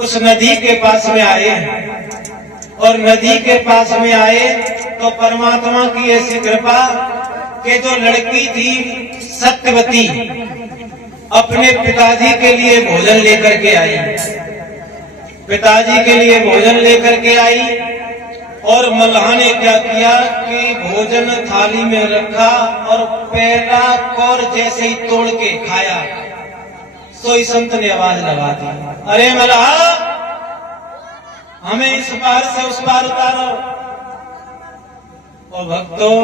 उस नदी के पास में आए और नदी के पास में आए तो परमात्मा की ऐसी कृपा कि जो लड़की थी सत्यवती अपने पिताजी के लिए भोजन लेकर के आई, पिताजी के लिए भोजन लेकर के आई। और मल्लाह ने क्या किया कि भोजन थाली में रखा और पहला कौर जैसे ही तोड़ के खाया, सोई संत ने आवाज लगा दी, अरे मल्लाह, हमें इस पार से उस पार उतारो। और भक्तों,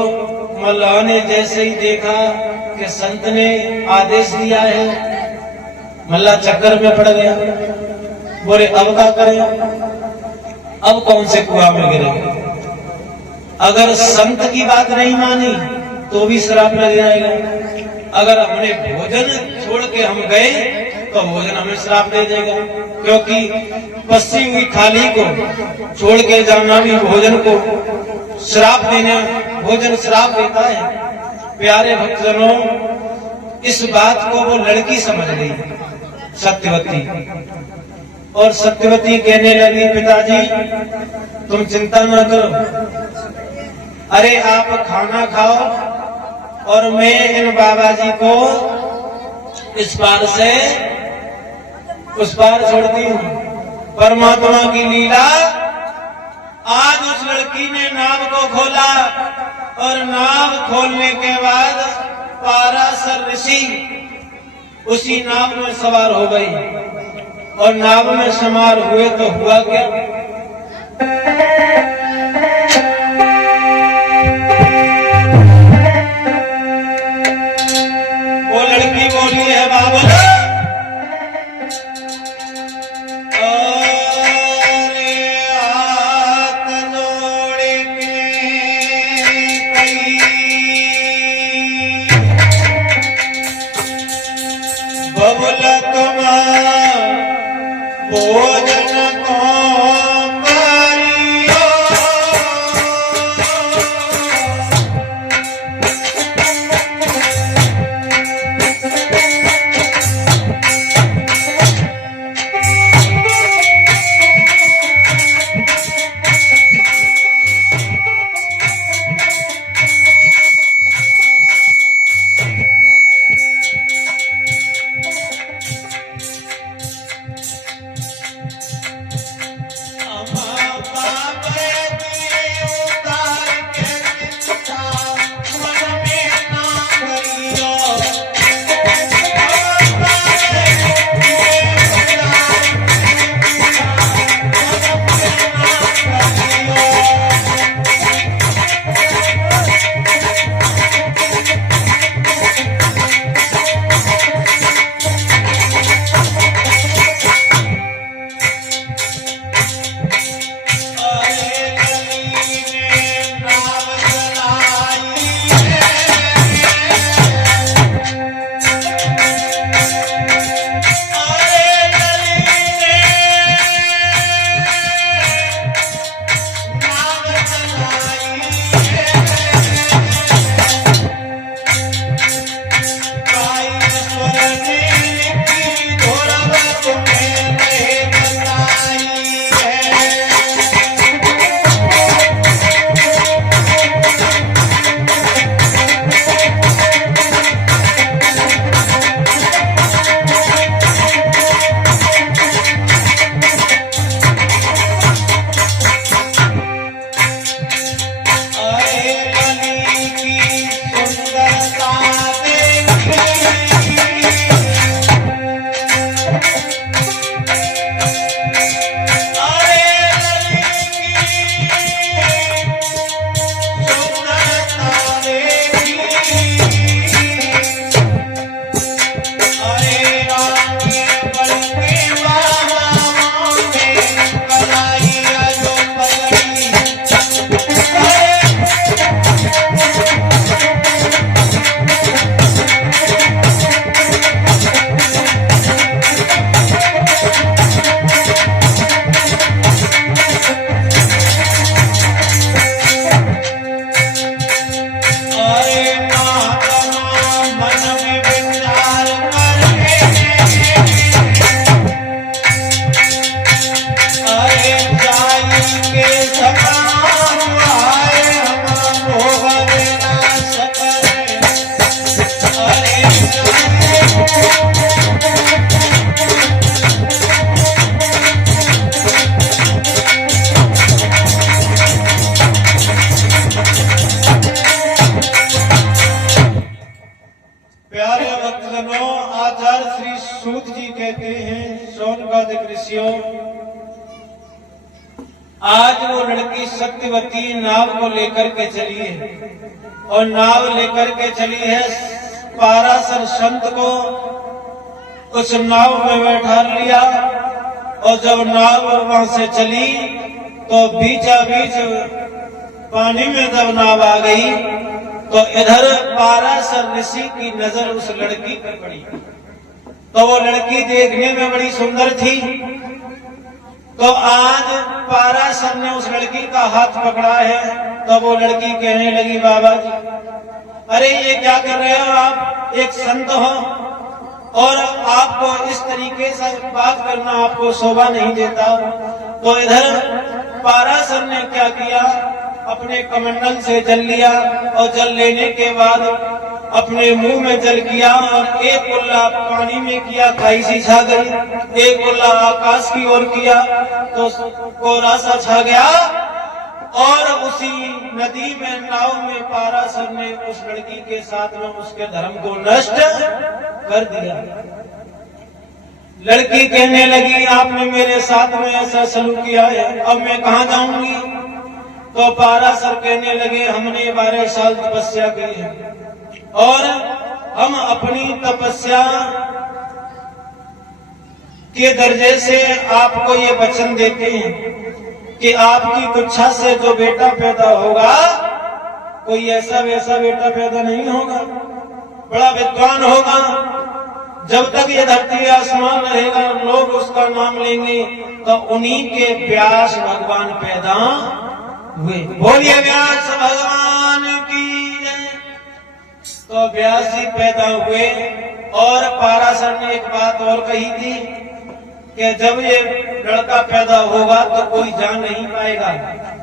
मल्लाह ने जैसे ही देखा कि संत ने आदेश दिया है, मल्लाह चक्कर में पड़ गया। बोले अब क्या करें, अब कौन से कुआं में गिरे। अगर संत की बात नहीं मानी तो भी श्राप लग जाएगा, अगर हमने भोजन छोड़ के हम गए तो भोजन हमें श्राप दे देगा, क्योंकि पसी हुई थाली को छोड़ के जाना भी भोजन को श्राप देना, भोजन श्राप देता है। प्यारे भक्तजनों, इस बात को वो लड़की समझ गई सत्यवती, और सत्यवती कहने लगी, पिताजी तुम चिंता न करो, अरे आप खाना खाओ और मैं इन बाबा जी को इस पार से उस पार छोड़ती हूँ। परमात्मा की लीला, आज उस लड़की ने नाव को खोला और नाव खोलने के बाद पाराशर ऋषि उसी नाव में सवार हो गई। और नाव में सवार हुए तो हुआ क्या, वो लड़की बोली है, बाबा बबुला तुम्हारा भोजन को मारियो, सूत जी कहते हैं, शौनकादिक ऋषियों, आज वो लड़की सत्यवती नाव को लेकर के चली है और नाव लेकर के चली है पाराशर संत को उस नाव में बैठा लिया। और जब नाव वहां से चली तो बीचा बीच पानी में जब नाव आ गई तो इधर पाराशर ऋषि की नजर उस लड़की पर पड़ी। तो वो लड़की देखने में बड़ी सुंदर थी। तो आज पाराशर ने उस लड़की का हाथ पकड़ा है। तो वो लड़की कहने लगी, बाबा जी, अरे ये क्या कर रहे हो आप? एक संत हो और आपको इस तरीके से बात करना आपको शोभा नहीं देता। तो इधर पाराशर ने क्या किया, अपने कमंडल से जल लिया और जल लेने के बाद अपने मुंह में जल किया और एक गुल्ला पानी में किया, खाई सी छा गई। एक गुल्ला आकाश की ओर किया तो कोहरा सा छा गया। और उसी नदी में नाव में पाराशर ने उस लड़की के साथ में उसके धर्म को नष्ट कर दिया। लड़की कहने लगी, आपने मेरे साथ में ऐसा सलूक किया है, अब मैं कहाँ जाऊंगी? तो पाराशर कहने लगे, हमने 12 साल तपस्या की है और हम अपनी तपस्या के दर्जे से आपको ये वचन देते हैं कि आपकी कुच्छा से जो बेटा पैदा होगा, कोई ऐसा वैसा बेटा पैदा नहीं होगा, बड़ा विद्वान होगा। जब तक ये धरती आसमान रहेगा लोग उसका नाम लेंगे। तो उन्हीं के व्यास भगवान पैदा हुए। बोलिए व्यास भगवान की जय। तो व्यास जी पैदा हुए। और पाराशर ने एक बात और कही थी कि जब ये लड़का पैदा होगा तो कोई जान नहीं पाएगा,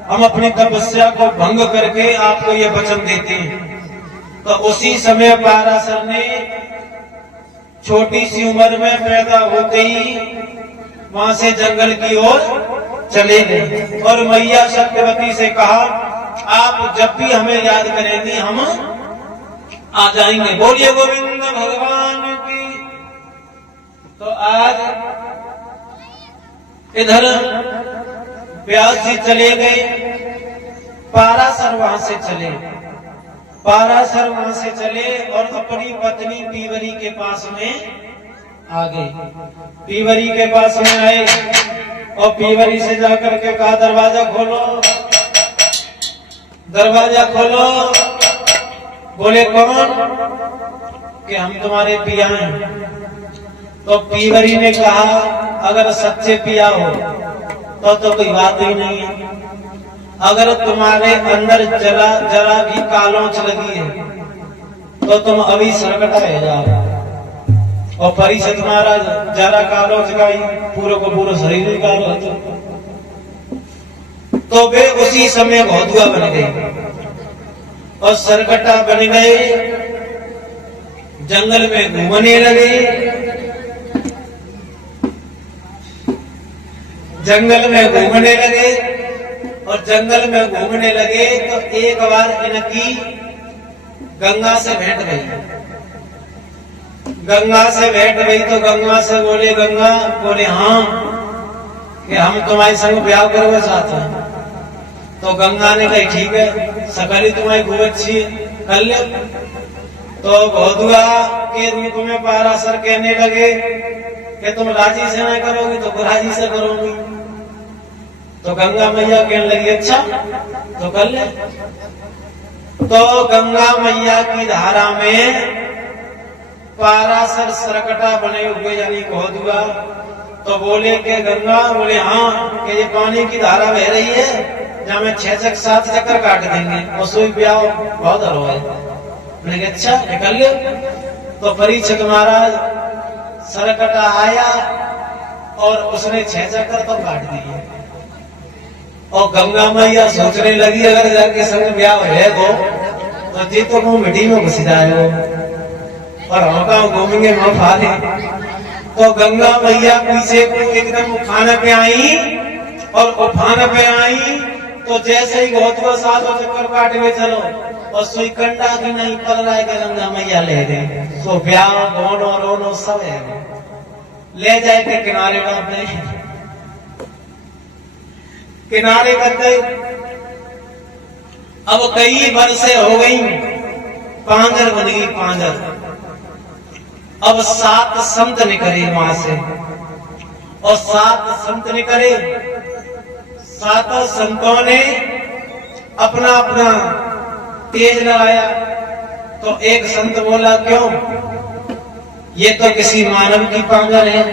हम अपनी तपस्या को भंग करके आपको ये वचन देते हैं। तो उसी समय पाराशर ने छोटी सी उम्र में पैदा होते ही वहां से जंगल की ओर चले गए और मैया सत्यवती से कहा, आप जब भी हमें याद करेंगी हम आ जाएंगे। बोलिए गोविंद भगवान की। तो आज इधर व्यास जी चले गए, पाराशर वहां से चले। पाराशर वहां से चले और अपनी पत्नी पीवरी के पास में आ गए। पीवरी के पास में आए और पीवरी से जाकर के कहा, दरवाजा खोलो, दरवाजा खोलो। बोले कौन? कि हम तुम्हारे पिया हैं। तो पीवरी ने कहा, अगर सच्चे पिया हो तो कोई बात ही नहीं है। अगर तुम्हारे अंदर जरा भी कालोच लगी है तो तुम अभी सरकटा रह जाओ। और परी से तुम्हारा जरा कालोच का ही पूरे को पूरा शरीर ही कालो है। तो वे उसी समय भौतुआ बन गए और सरकटा बन गए, जंगल में घूमने लगे। जंगल में घूमने लगे और जंगल में घूमने लगे तो एक बार इनकी गंगा से भेंट गई। गंगा से भेंट गई तो गंगा से बोले, गंगा बोले हाँ कि हम तुम्हारे संग ब्याह करना चाहते हैं। तो गंगा ने कही ठीक है, सकल ही तुम्हारी खूब अच्छी है, कर ले। तो भौतुआ के रूप में पाराशर कहने लगे कि तुम राजी से नहीं करोगी तो राजी से करोगी। तो गंगा मैया कहने लगी अच्छा तो कर ले। तो गंगा मैया की धारा में पाराशर सरकटा बने हुए यानी भौतुआ। तो बोले कि गंगा, बोले हाँ कि ये पानी की धारा बह रही है, जहाँ में 6-7 चक्कर काट देंगे और सोई ब्याह बहुत हरो है। मैंने कहा अच्छा निकल गए। तो परीक्षित महाराज सरकटा आया और उसने 6 चक्कर तो काट दिए। और गंगा मैया सोचने लगी अगर जाके संग ब्याह है तो जी तो मुंह मिट्टी में घुस जाए और हम कहा घूमेंगे हम फाले। तो गंगा मैया पीछे को एकदम उफान पे आई और उफान पे आई तो जैसे ही बहुत साल चक्कर काट में चलो और सुई कंडा भी नहीं पल रहा है कि गंगा मैया ले गई। तो ब्याह गोनो रोनो सब है। ले जाए के किनारे डाल दे, किनारे कर गए। अब कई वर्षे हो गई, पांजर बन गई पांजर। अब 7 संत निकले वहां से, और 7 संत निकले। 7 संतों ने अपना अपना तेज लगाया। तो एक संत बोला, क्यों, ये तो किसी मानव की पांजर है,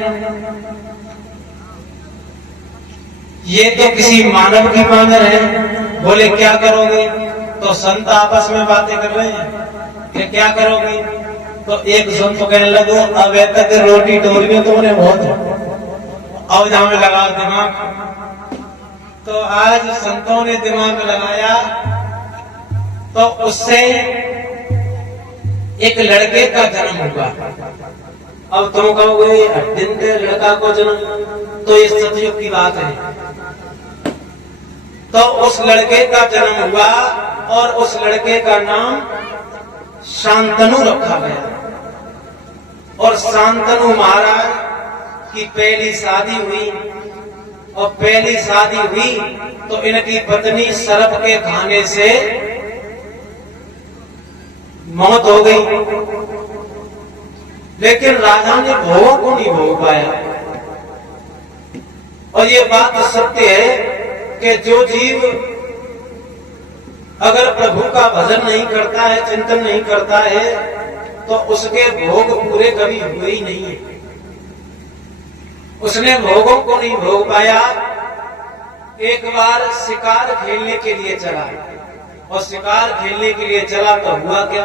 ये तो किसी मानव की पांजर है। बोले क्या करोगे? तो संत आपस में बातें कर रहे हैं कि क्या करोगे? तो एक संत कहने लगो, अब तक रोटी टोरियों तो उन्हें बहुत, अब जहां में लगा दिमाग। तो आज संतों ने दिमाग लगाया, तो उससे एक लड़के का जन्म हुआ। अब तुम कहोगे दिन के लड़का को जन्म, तो ये सतयुग की बात है। तो उस लड़के का जन्म हुआ और उस लड़के का नाम शांतनु रखा गया। और शांतनु महाराज की पहली शादी हुई, और पहली शादी हुई तो इनकी पत्नी सर्प के खाने से मौत हो गई। लेकिन राजा ने भोगों को नहीं भोग पाया। और ये बात सत्य है कि जो जीव अगर प्रभु का भजन नहीं करता है, चिंतन नहीं करता है, तो उसके भोग पूरे कभी हुए ही नहीं है। उसने भोगों को नहीं भोग पाया। एक बार शिकार खेलने के लिए चला, और शिकार खेलने के लिए चला तो हुआ क्या?